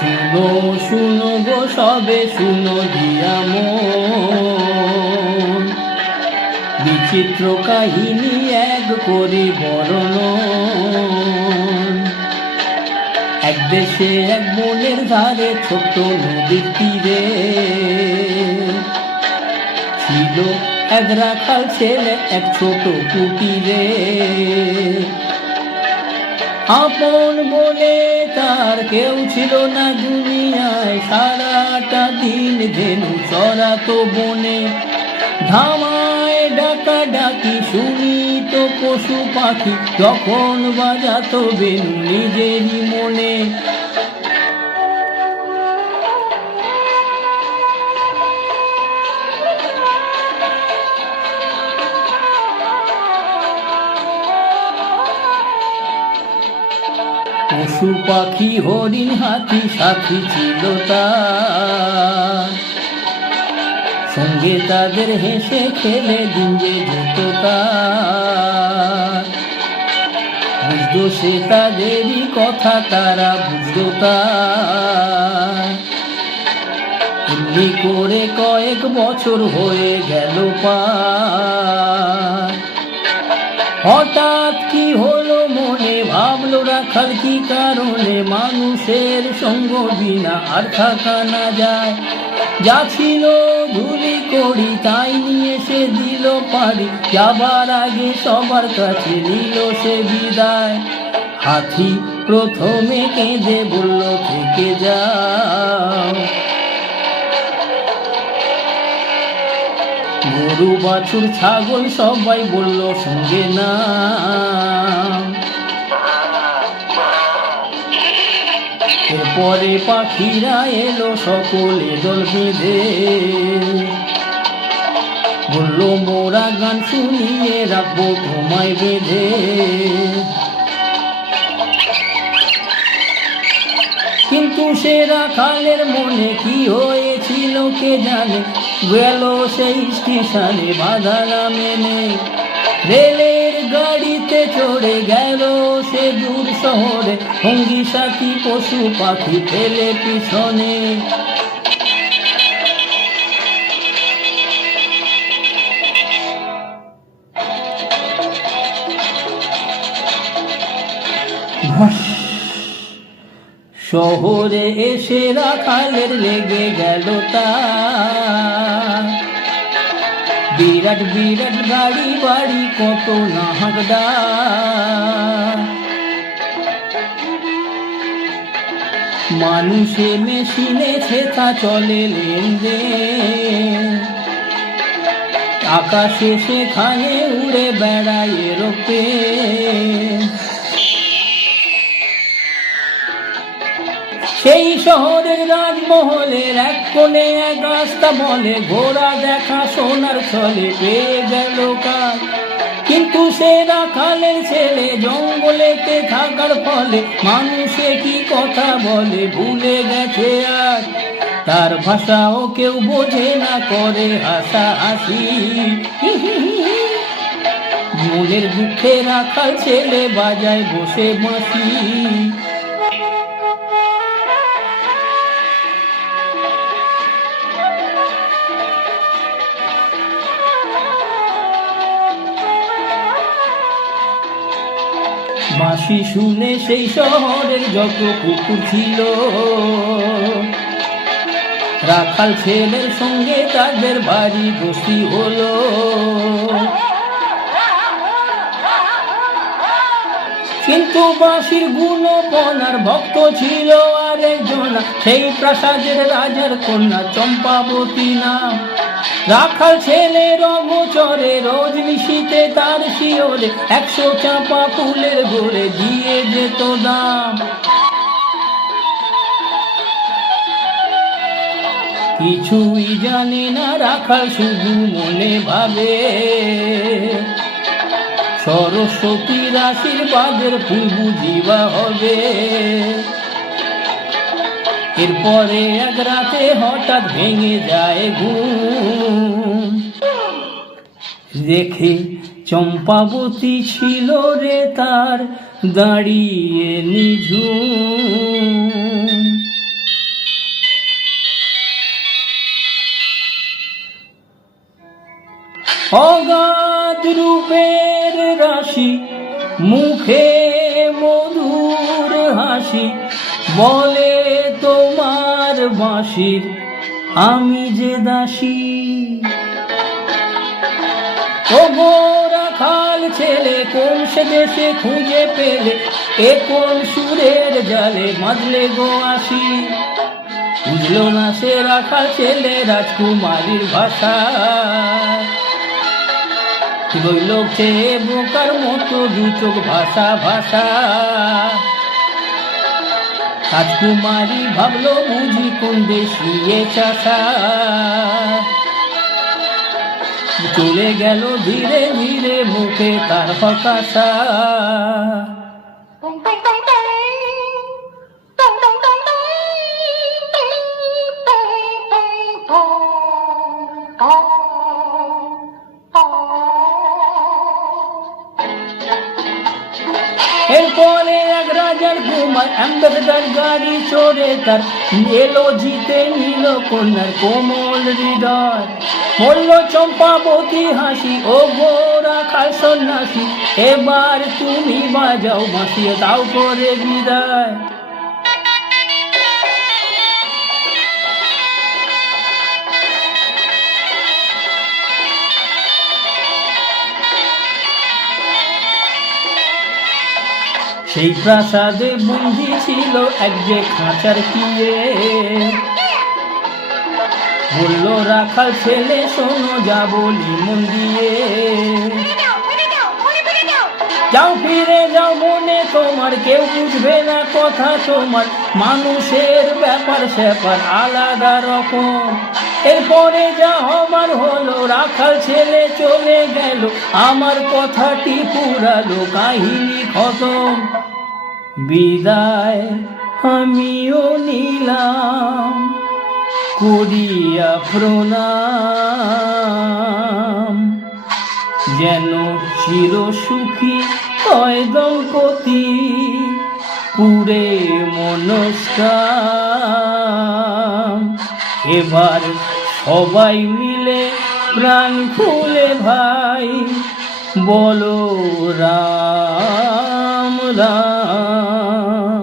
শুনো শুনো গো সবে শুনো দিয়া মন, বিচিত্র কাহিনী এক করে বর্ণন। এক দেশে এক বনের ধারে ছোট্ট নদীর তীরে ছিল এক রাখাল ছেলে এক ছোট কুটিরে। আপন বলে তার কেউ ছিল না দুনিয়ায়, সারাটা দিন ধেনু চড়াতো বনে। ধামায় ডাকা ডাকি শুনিত পশু পাখি, যখন বাজাতো বেনু নিজেরই মনে। পশু পাখি হরিণ হাতি সাথী ছিল তার, সঙ্গে তাদের হেসে খেলে দিন যে যেত তার। বুঝতো সে তাদেরই কথা, তারা বুঝতো তার। এমনি করে কয়েক বছর হয়ে গেল পার। হঠাৎ কি হলো মনে, ভাবলো রাখাল কি কারণে মানুষের সঙ্গ বিনা আর থাকা না যায়। যা ছিল ধুলি করি তাই নিয়ে সে দিল পারি, যাবার আগে সবার কাছে নিল সে বিদায়। হাতি প্রথমে কেঁদে বলল থেকে যাও, গরু বাছুর ছাগল সবাই বলল সঙ্গে না। এরপরে পাখিরা এলো সকলে দল বেঁধে, বলল মোরা গান শুনিয়ে রাখবো তোমায় বেঁধে। কিন্তু সে রাখালের মনে কি হয়েছিল কে জানে, গেল সেই স্টেশনে বাধা না মেনে। রেলের গাড়িতে চড়ে গেল সে দূর শহরে, সঙ্গী সাথী পশু পাখি ফেলে পিছনে। শহরে এসে রাখালের লেগে গেল তার, বিরাট বিরাট গাড়ি বাড়ি কত না হাঁকডাক। মানুষে মেশিনে ছেঁচা চলে লেনদেন, আকাশে সেখানে উড়ে বেড়ায় এরোপ্লেন। সেই শহরের রাজমহলের এক কোণে এক রাস্তা বলে, ঘোড়া দেখা সোনার ছলে পেয়ে গেল কাজ। কিন্তু সে রাখালের ছেলে জঙ্গলেতে থাকার ফলে মানুষে কি কথা বলে ভুলে গেছে আজ। তার ভাষাও কেউ বোঝে না, করে হাসাহাসি। মনের দুঃখে রাখাল ছেলে বাজায় বসে বাঁশি। বাঁশি শুনে সেই শহরের যত কুকুর ছিল, রাখাল ছেলের সঙ্গে তাদের বাড়ি বসি হলো। কিন্তু বাঁশির গুণপনার ভক্ত ছিল আরেকজন, সেই প্রাসাদের রাজার কন্যা চম্পাবতী নাম। রাখাল ছেলের অগোচরে রোজ নিশীতে তার শিওরে 100 চাঁপা ফুলের গোড়ে দিয়ে যেত দাম। কিছুই জানে না রাখাল, শুধু মনে ভাবে সরস্বতীর আশীর্বাদের ফুল বুঝিবা হবে। এরপরে এক রাতে হঠাৎ ভেঙে যায় ঘুম, দেখে চম্পাবতী ছিল রে তার দাঁড়িয়ে নিঝুম। মুখে মধুর হাসি বলে তোমার বাঁশির আমি যে দাসী। ও গো রাখাল ছেলে কোন সে দেশে খুঁজে পেলে, এ কোন সুরের জালে বাঁধলে গো আসি। বুঝলো না সে রাখাল ছেলে রাজকুমারীর ভাষা, রইল চেয়ে বোকার মতো দু চোখ ভাষা ভাষা। রাজকুমারী ভাবলো বুঝি কোন দেশি এ চাষা, চলে গেল ধীরে ধীরে মুখে তার হতাশা। এরপরে এক রাজার কুমার অ্যাম্বাসেডার গাড়ি চড়ে তার এলো জিতে নিল কন্যার কোমল হৃদয়। বলল চম্পাবতী হাসি ও গো রাখাল সন্ন্যাসী, এবার তুমি বাজাও বাঁশিয়ে দাও করে বিদায়। সেই প্রাসাদে বন্দী ছিল এক যে খাঁচার কিয়ে, বলল রাখাল ছেলে শোনো যা বলি মন দিয়ে। যাও ফিরে যাও মনে তোমার, কেউ বুঝবে না কথা তোমার, মানুষের ব্যাপার স্যাপার আলাদা রকম। এরপরে যা হবার হলো রাখাল ছেলে চলে গেল, আমার কথাটি পুরালো কাহিনী খতম। বিদায় আমিও নিলাম করিয়া প্রণাম, যেন চির সুখী হয় দম্পতি পুরে মনস্কাম। এবার সবাই মিলে প্রাণ খুলে ভাই বলো রাম রাম।